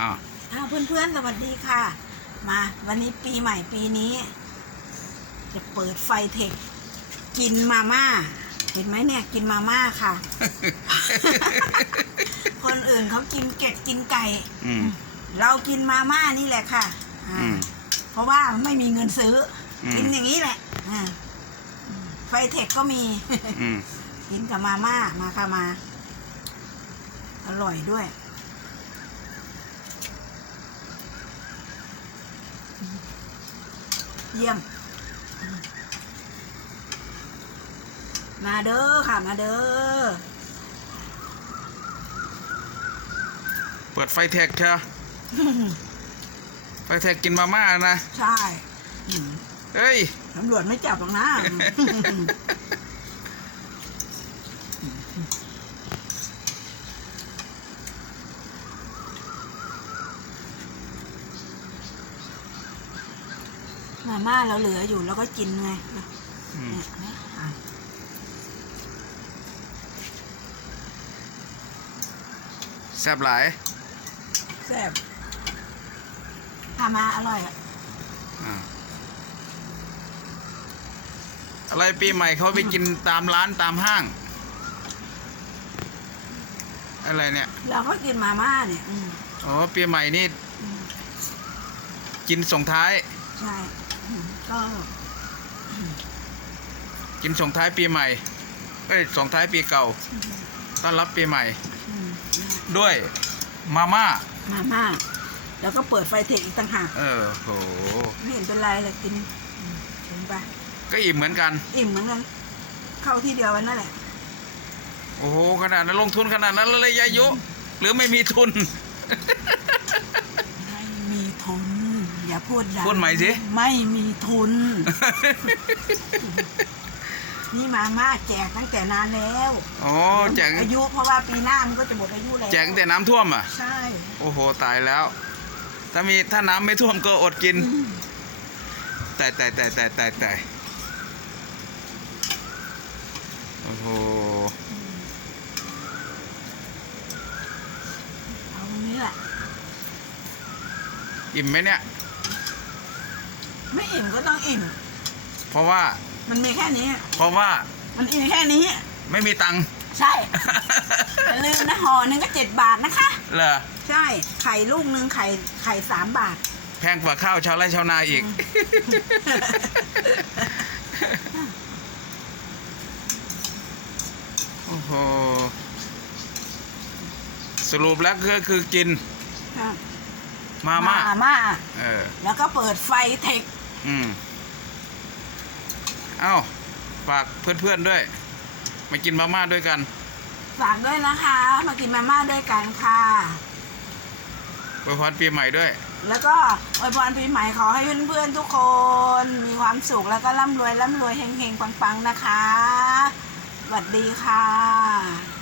อ้าวอ้าวเพื่อนๆสวัสดีค่ะ มา วันนี้ปีใหม่ปีนี้ จะเปิดไฟเทค กินมาม่า เห็นไหมเนี่ยกินมาม่าค่ะ คนอื่นเขากินเก็ดกินไก่ อืม เรากินมาม่านี่แหละค่ะอ่าอืม เพราะว่าไม่มีเงินซื้ออม กินอย่างนี้แหละอ่าไฟเทคก็มี อืม กินกับมาม่ามาค่ะมา อร่อยด้วย เยี่ยม มาเด้อค่ะ มาเด้อ เปิดไฟแท็กเชียวไฟแท็กกินมาม่านะ ใช่อืมเฮ้ยตำรวจไม่จับหรอกนะ มาม่าเราเหลืออยู่แล้วก็กินไงอืมเนี่ยเนี่ยอะแซ่บหลายแซ่บพามาอร่อยอะอ่าอะไรปีใหม่เขาไปกินตามร้านตามห้าง อะไรเนี่ย เราก็กินมาม่าเนี่ยอืมอ๋อปีใหม่นี่อืมกินส่งท้าย ใช่อืม ก็กินส่งท้ายปีใหม่เอ้ยส่งท้ายปีเก่า ต้อนรับปีใหม่อืมด้วยมาม่า มาม่า แล้วก็เปิดไฟเทคอีกต่างหาก เออโหไม่เห็นเป็นไรเลยกินอืมกินไปก็อิ่มเหมือนกัน อิ่มเหมือนกัน เข้าที่เดียวกันนั่นแหละ โอ้โหขนาดนั้นลงทุนขนาดนั้นแล้วเลยยายุ หรือไม่มีทุนไม่มีทุน อย่าพูดดังพูดใหม่สิ ไม่มีทุน นี่มาม่าแจกตั้งแต่นานแล้วอ๋อแจกอายุเพราะว่าปีหน้ามันก็จะหมดอายุแล้วแจกตั้งแต่น้ำท่วมอะ ใช่ โอ้โห ตายแล้ว ถ้ามีถ้าน้ำไม่ท่วมก็อดกินอืมแต่แต่แต่แต่แต่แต่โอ้โห เอาตรงนี้แหละอิ่มไหมเนี่ย ไม่อิ่มก็ต้องอิ่ม เพราะว่ามันมีแค่นี้ เพราะว่ามันอิ่มแค่นี้ ไม่มีตังค์ใช่อย่าลืมนะห่อหนึ่งก็เจ็ดบาทนะคะ เหรอใช่ ไข่ลูกหนึ่งไข่ไข่สามบาท แพงกว่าข้าวชาวไร่ชาวนาอีก โอ้โห สรุปแล้วก็คือกิน มาม่าม่า เออ แล้วก็เปิดไฟเทค อืม เอ้า ฝากเพื่อนๆด้วย มากินมาม่าด้วยกัน ฝากด้วยนะคะ มากินมาม่าด้วยกันค่ะ อวยพรปีใหม่ด้วย แล้วก็อวยพรปีใหม่ขอให้เพื่อนๆทุกคน มีความสุขแล้วก็ร่ำรวยร่ำรวยเฮงๆปังๆนะคะสวัสดีค่ะ